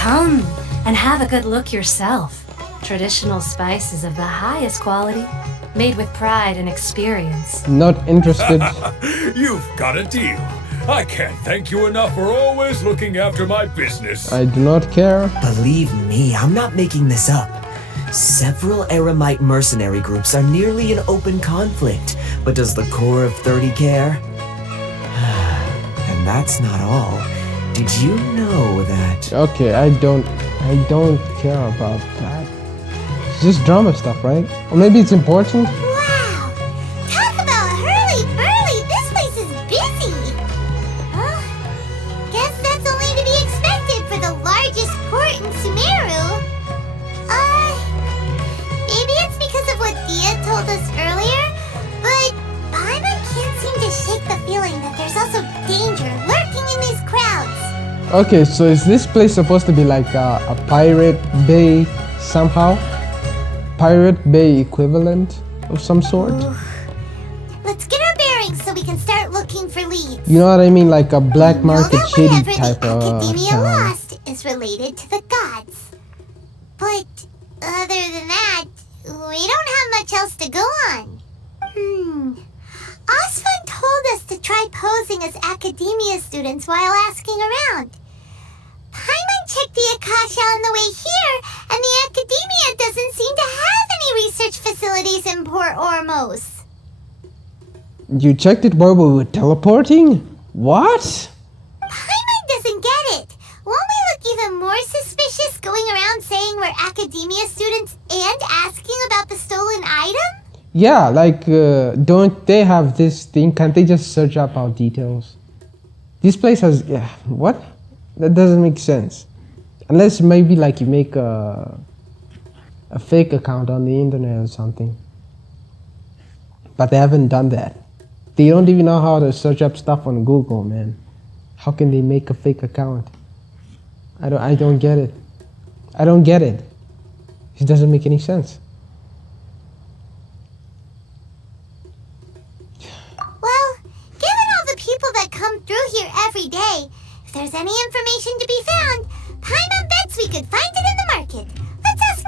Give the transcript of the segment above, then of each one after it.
Come and have a good look yourself. Traditional spices of the highest quality, made with pride and experience. Not interested. You've got a deal. I can't thank you enough for always looking after my business. I do not care. Believe me, I'm not making this up. Several Eremite mercenary groups are nearly in open conflict, but does the core of 30 care? And that's not all. Did you know that... Okay, I don't care about that. It's just drama stuff, right? Or maybe it's important? Wow! Talk about hurly-burly! This place is busy! Huh? Guess that's only to be expected for the largest port in Sumeru. Maybe it's because of what Thea told us earlier, but Paimon can't seem to shake the feeling that there's also danger lurking in these crowds. Okay, so is this place supposed to be like a pirate bay somehow? Pirate bay equivalent of some sort? Ooh. Let's get our bearings so we can start looking for leads. You know what I mean? Like a black market shady whatever type the of Academia town. lost is related to the gods. But other than that, we don't have much else to go on. Osfun told us to try posing as Academia students while asking around. Paimon checked the Akasha on the way here, and the Academia doesn't seem to have any research facilities in Port Ormos. You checked it while we were teleporting? What? Paimon doesn't get it. Won't we look even more suspicious going around saying we're Academia students and asking about the stolen item? Yeah, like, don't they have this thing? Can't they just search up our details? This place has, yeah, what? That doesn't make sense. Unless maybe like you make a fake account on the internet or something. But they haven't done that. They don't even know how to search up stuff on Google, man. How can they make a fake account? I don't get it. I don't get it. It doesn't make any sense. Well, given all the people that come through here every day, if there's any information to be found, Paimon bets we could find it in the market. Let's ask...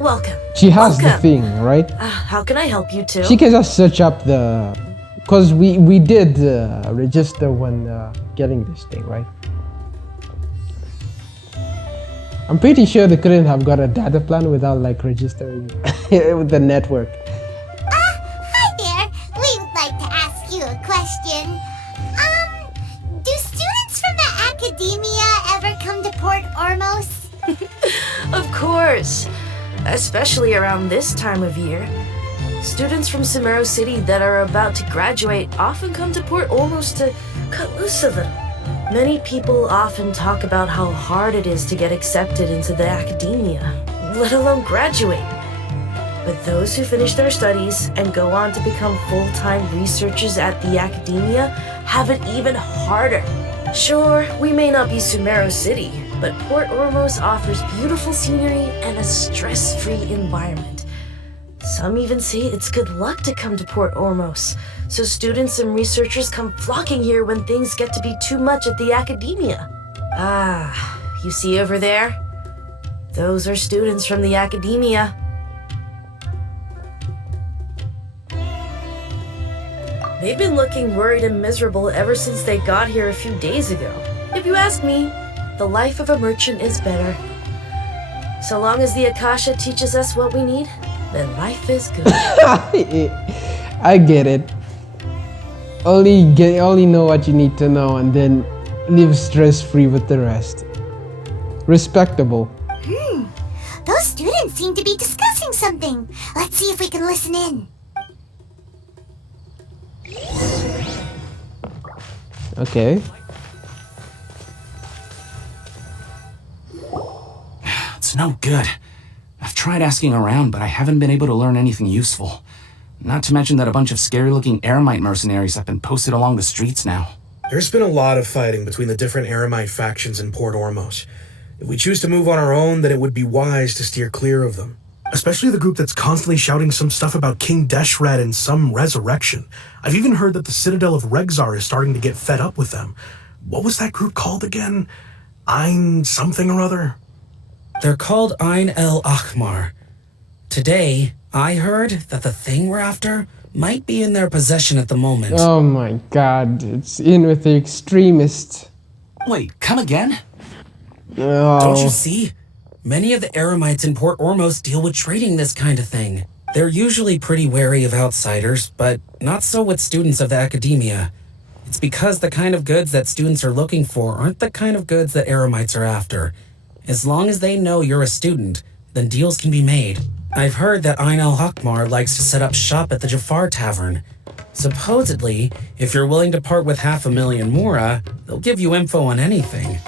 Welcome. She has the Welcome. thing, right? How can I help you too? She can just search up the... Because we did register when getting this thing, right? I'm pretty sure they couldn't have got a data plan without like registering with the network. Hi there. We would like to ask you a question. Do students from the Academia ever come to Port Ormos? Of course. Especially around this time of year. Students from Sumeru City that are about to graduate often come to Port Ormos to cut loose a little. Many people often talk about how hard it is to get accepted into the academia, let alone graduate. But those who finish their studies and go on to become full-time researchers at the academia have it even harder. Sure, we may not be Sumeru City, but Port Ormos offers beautiful scenery and a stress-free environment. Some even say it's good luck to come to Port Ormos, so students and researchers come flocking here when things get to be too much at the academia. Ah, you see over there? Those are students from the academia. They've been looking worried and miserable ever since they got here a few days ago. If you ask me, the life of a merchant is better. So long as the Akasha teaches us what we need, then life is good. I get it. Only know what you need to know and then live stress-free with the rest. Respectable. Those students seem to be discussing something. Let's see if we can listen in. Okay. It's no good. I've tried asking around, but I haven't been able to learn anything useful. Not to mention that a bunch of scary-looking Eremite mercenaries have been posted along the streets now. There's been a lot of fighting between the different Eremite factions in Port Ormos. If we choose to move on our own, then it would be wise to steer clear of them. Especially the group that's constantly shouting some stuff about King Deshret and some resurrection. I've even heard that the Citadel of Regzar is starting to get fed up with them. What was that group called again? Ein something or other? They're called Ein El Ahmar. Today, I heard that the thing we're after might be in their possession at the moment. Oh my god, it's in with the extremists. Wait, come again? Don't you Oh, see? Many of the Eremites in Port Ormos deal with trading this kind of thing. They're usually pretty wary of outsiders, but not so with students of the academia. It's because the kind of goods that students are looking for aren't the kind of goods that Eremites are after. As long as they know you're a student, then deals can be made. I've heard that Ein El Hakmar likes to set up shop at the Jafar Tavern. Supposedly, if you're willing to part with 500,000 Mora, they'll give you info on anything.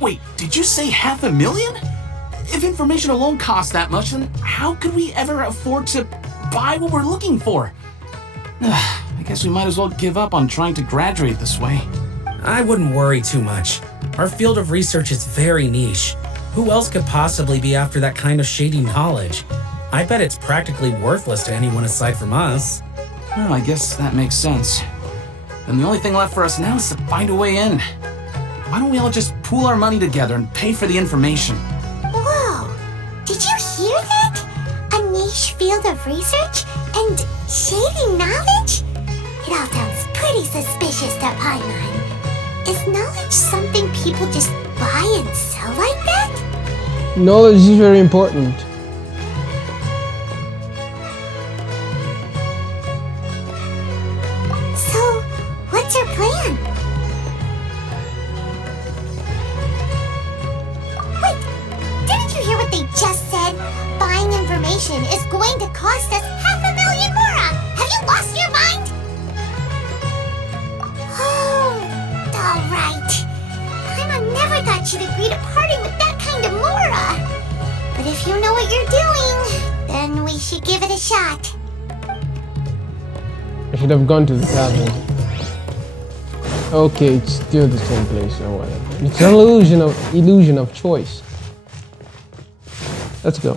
Wait, did you say 500,000? If information alone costs that much, then how could we ever afford to buy what we're looking for? I guess we might as well give up on trying to graduate this way. I wouldn't worry too much. Our field of research is very niche. Who else could possibly be after that kind of shady knowledge? I bet it's practically worthless to anyone aside from us. Well, I guess that makes sense. Then the only thing left for us now is to find a way in. Why don't we all just pool our money together and pay for the information? Whoa! Did you hear that? A niche field of research and shady knowledge? It all sounds pretty suspicious to Paimon. Is knowledge something people just buy and sell like that? knowledge is very important. So, what's your plan? Wait, didn't you hear what they just said? Buying information is going to cost us 500,000 Mora! Have you lost your mind? Oh, alright. Paimon never thought she'd agree to parting with that kind of Mora. But if you know what you're doing, then we should give it a shot. I should have gone to the tavern. Okay, it's still the same place or whatever. It's an illusion of choice. Let's go.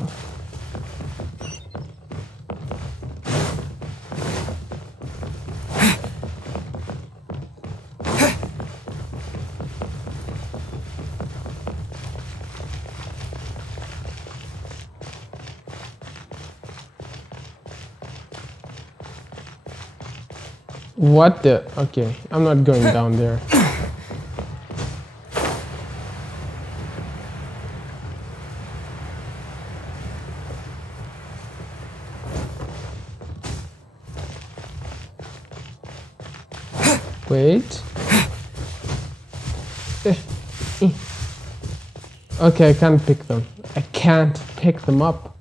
What the? Okay, I'm not going down there. Wait. Okay, I can't pick them. I can't pick them up.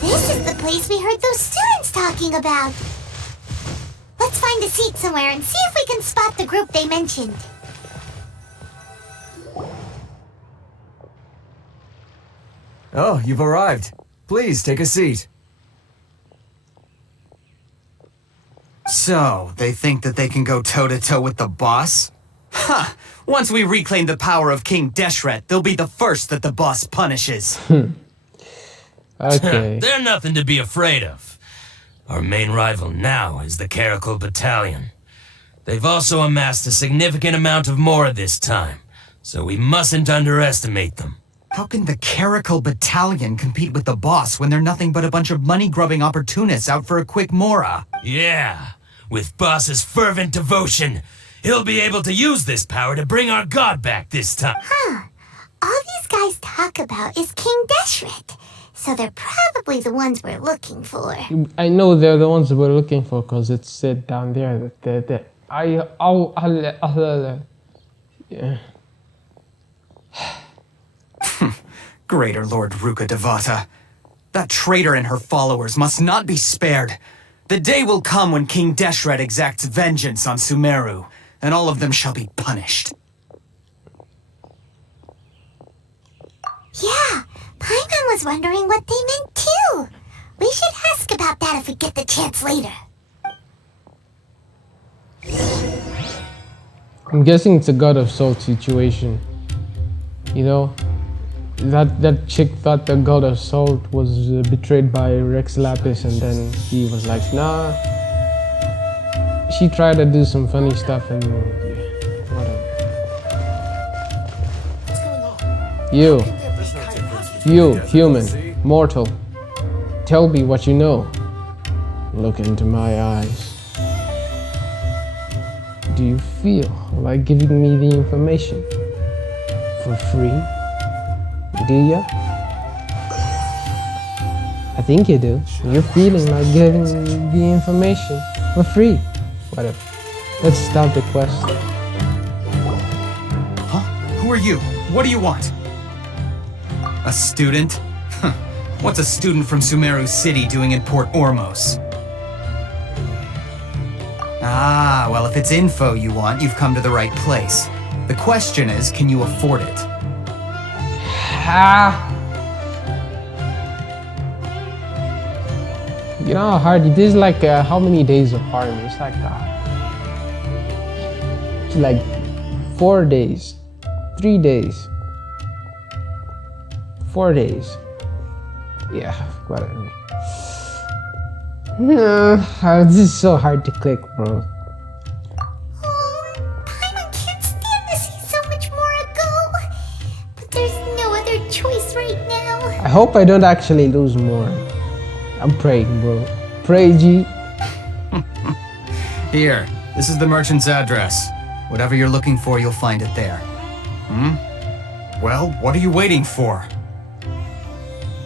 This is the place we heard those students talking about. Let's find a seat somewhere and see if we can spot the group they mentioned. Oh, you've arrived. Please take a seat. So, they think that they can go toe-to-toe with the boss? Ha! Once we reclaim the power of King Deshret, they'll be the first that the boss punishes. Okay. They're nothing to be afraid of. Our main rival now is the Caracal Battalion. They've also amassed a significant amount of Mora this time, so we mustn't underestimate them. How can the Caracal Battalion compete with the boss when they're nothing but a bunch of money-grubbing opportunists out for a quick Mora? Yeah, with Boss's fervent devotion, he'll be able to use this power to bring our god back this time. Huh. All these guys talk about is King Deshret, so they're probably the ones we're looking for. I know they're the ones we're looking for because it said down there that they're there. Yeah. Greater Lord Ruka Devata. That traitor and her followers must not be spared. The day will come when King Deshret exacts vengeance on Sumeru, and all of them shall be punished. Yeah, Paimon was wondering what they meant too. We should ask about that if we get the chance later. I'm guessing it's a God of Salt situation. You know, that chick thought the God of Salt was betrayed by Rex Lapis, and then he was like, nah. She tried to do some funny stuff, and whatever. You, human, mortal, tell me what you know. Look into my eyes. Do you feel like giving me the information for free? Do ya? I think you do. You're feeling like giving me the information for free. Whatever. Let's start the quest. Huh? Who are you? What do you want? A student? What's a student from Sumeru City doing in Port Ormos? Ah, well, if it's info you want, you've come to the right place. The question is, can you afford it? You know how hard it is, like how many days of farming? It's like 4 days, 3 days, 4 days. Yeah, whatever. This is so hard to click, bro. Paimon can't stand to see so much Mora go. But there's no other choice right now. I hope I don't actually lose more. I'm praying, bro. Pray, G. Here, this is the merchant's address. Whatever you're looking for, you'll find it there. Well, what are you waiting for?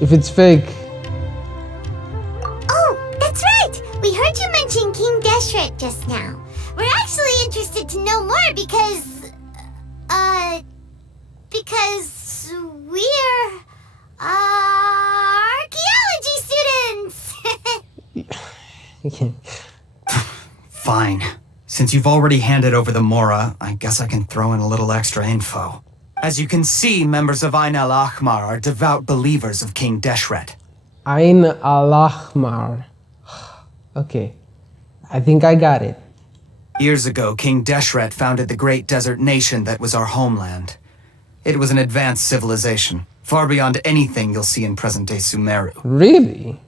If it's fake. Oh, that's right! We heard you mention King Deshret just now. We're actually interested to know more because we're, archaeology students! Fine. Since you've already handed over the Mora, I guess I can throw in a little extra info. As you can see, members of Ain al-Ahmar are devout believers of King Deshret. Ain al-Ahmar. Okay. I think I got it. Years ago, King Deshret founded the great desert nation that was our homeland. It was an advanced civilization, far beyond anything you'll see in present-day Sumeru. Really?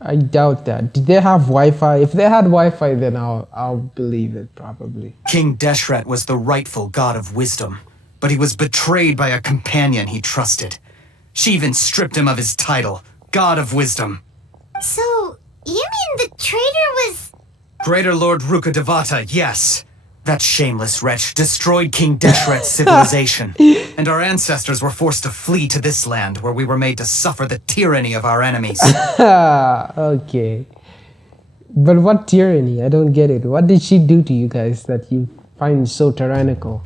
I doubt that. Did they have Wi-Fi? If they had Wi-Fi, then I'll believe it, probably. King Deshret was the rightful god of wisdom, but he was betrayed by a companion he trusted. She even stripped him of his title, God of Wisdom. So, you mean the traitor was... Greater Lord Ruka Devata, yes. That shameless wretch destroyed King Deshret's civilization, and our ancestors were forced to flee to this land where we were made to suffer the tyranny of our enemies. Okay. But what tyranny? I don't get it. What did she do to you guys that you find so tyrannical?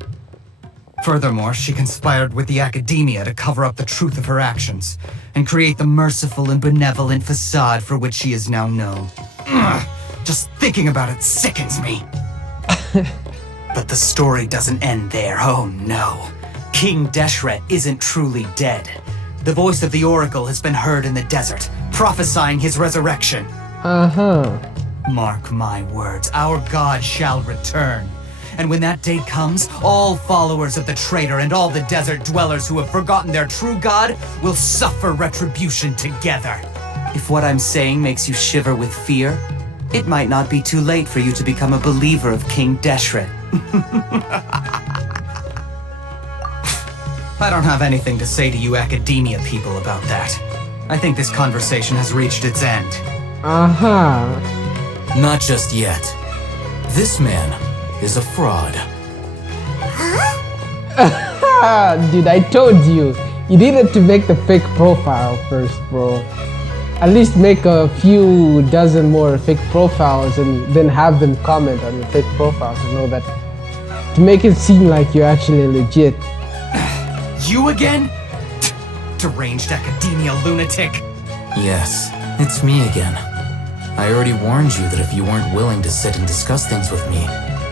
Furthermore, she conspired with the academia to cover up the truth of her actions, and create the merciful and benevolent facade for which she is now known. Ugh, just thinking about it sickens me. But the story doesn't end there, oh no. King Deshret isn't truly dead. The voice of the Oracle has been heard in the desert, prophesying his resurrection. Mark my words, our god shall return. And when that day comes, all followers of the traitor and all the desert dwellers who have forgotten their true god will suffer retribution together. If what I'm saying makes you shiver with fear, it might not be too late for you to become a believer of King Deshret. I don't have anything to say to you academia people about that. I think this conversation has reached its end. Not just yet. This man is a fraud. Dude, I told you. You needed to make the fake profile first, bro. At least make a few dozen more fake profiles and then have them comment on your fake profiles to know that, to make it seem like you're actually legit. You again? Deranged academia lunatic. Yes, it's me again. I already warned you that if you weren't willing to sit and discuss things with me,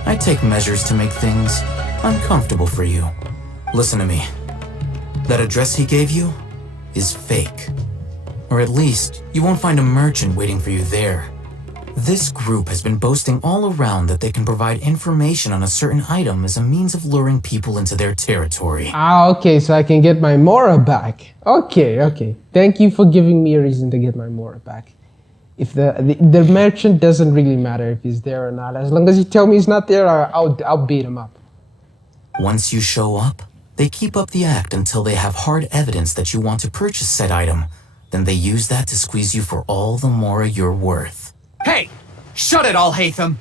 I'd take measures to make things uncomfortable for you. Listen to me. That address he gave you is fake. Or at least, you won't find a merchant waiting for you there. This group has been boasting all around that they can provide information on a certain item as a means of luring people into their territory. Ah, okay, so I can get my Mora back. Okay. Thank you for giving me a reason to get my Mora back. If the merchant doesn't really matter if he's there or not. As long as you tell me he's not there, I'll beat him up. Once you show up, they keep up the act until they have hard evidence that you want to purchase said item. Then they use that to squeeze you for all the Mora you're worth. Hey! Shut it, Alheitham!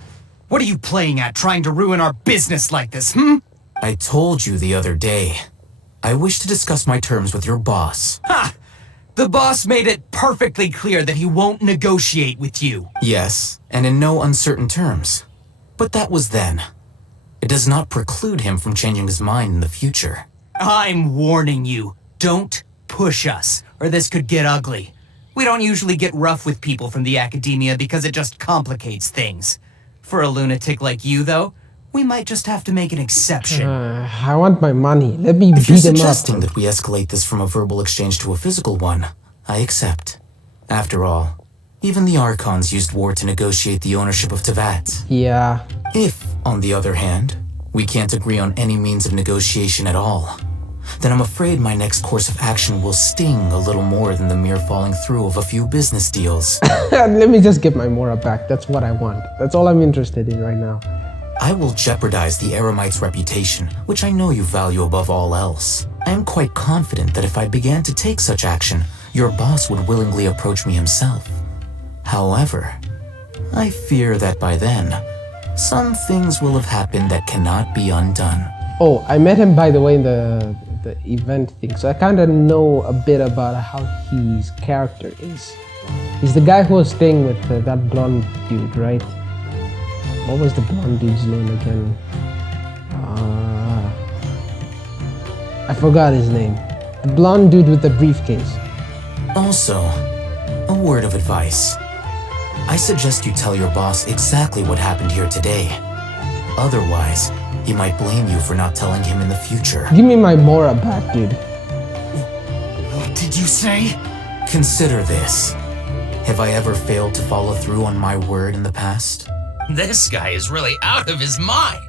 What are you playing at, trying to ruin our business like this, I told you the other day. I wish to discuss my terms with your boss. Ha! The boss made it perfectly clear that he won't negotiate with you. Yes, and in no uncertain terms. But that was then. It does not preclude him from changing his mind in the future. I'm warning you, don't push us, or this could get ugly. We don't usually get rough with people from the academia because it just complicates things. For a lunatic like you, though, we might just have to make an exception. I want my money. Let me If beat you're him up. suggesting that we escalate this from a verbal exchange to a physical one, I accept. After all, even the Archons used war to negotiate the ownership of Tevat. Yeah. If, on the other hand, we can't agree on any means of negotiation at all, then I'm afraid my next course of action will sting a little more than the mere falling through of a few business deals. Let me just get my Mora back. That's what I want. That's all I'm interested in right now. I will jeopardize the Eremite's reputation, which I know you value above all else. I am quite confident that if I began to take such action, your boss would willingly approach me himself. However, I fear that by then, some things will have happened that cannot be undone. Oh, I met him, by the way, in the event thing, so I kind of know a bit about how his character is. He's the guy who was staying with that blonde dude, right? What was the blonde dude's name again? I forgot his name. The blonde dude with the briefcase. Also, a word of advice. I suggest you tell your boss exactly what happened here today. Otherwise, he might blame you for not telling him in the future. Give me my Mora back, dude. What did you say? Consider this. Have I ever failed to follow through on my word in the past? This guy is really out of his mind.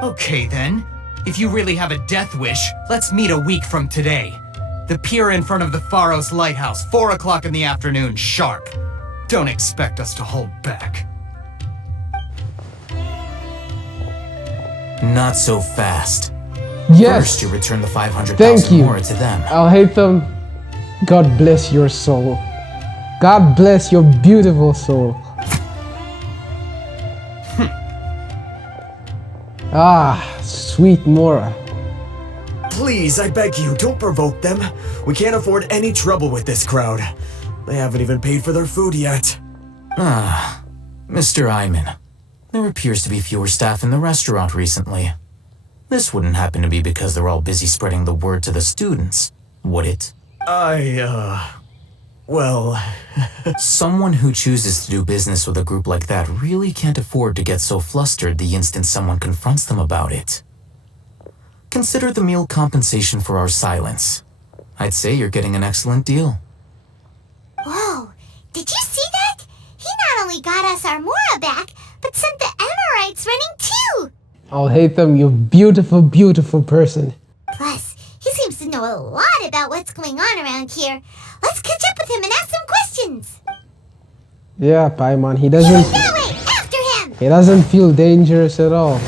Okay then. If you really have a death wish, let's meet a week from today. The pier in front of the Pharos Lighthouse, 4 o'clock in the afternoon, sharp. Don't expect us to hold back. Not so fast. Yes. First, you return the 500,000 Thank you. Mora to them. Alheitham, God bless your soul. God bless your beautiful soul. Sweet Mora. Please, I beg you, don't provoke them. We can't afford any trouble with this crowd. They haven't even paid for their food yet. Mr. Iman, there appears to be fewer staff in the restaurant recently. This wouldn't happen to be because they're all busy spreading the word to the students, would it? Well... Someone who chooses to do business with a group like that really can't afford to get so flustered the instant someone confronts them about it. Consider the meal compensation for our silence. I'd say you're getting an excellent deal. Whoa, did you see that? He not only got us our Mora back, but sent the Emirites running too! Alheitham, you beautiful, beautiful person. Plus, he seems to know a lot about what's going on around here. Let's catch up with him and ask some questions. Yeah, Paimon, he doesn't... That way, after him! He doesn't feel dangerous at all.